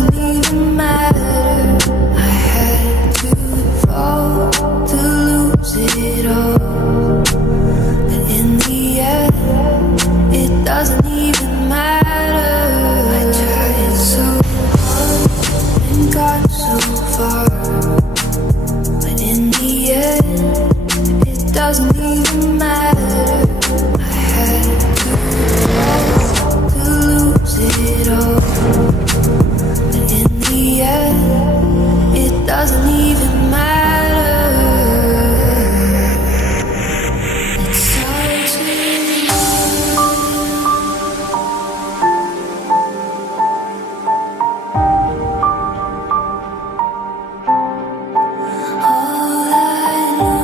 doesn't even matter. I had to fall to lose it all, but in the end, it doesn't even matter. I tried so hard and got so far, but in the end, it doesn't even matter. I had to fall to lose it all, but in the end, it doesn't even matter. It starts with all I know.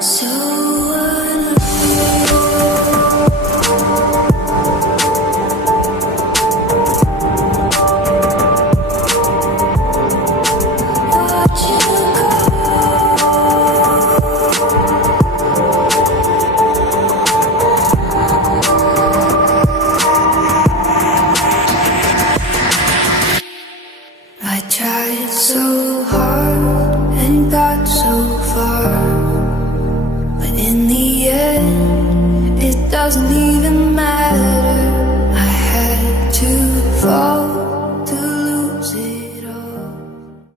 So I tried so hard and got so far, but in the end, it doesn't even matter.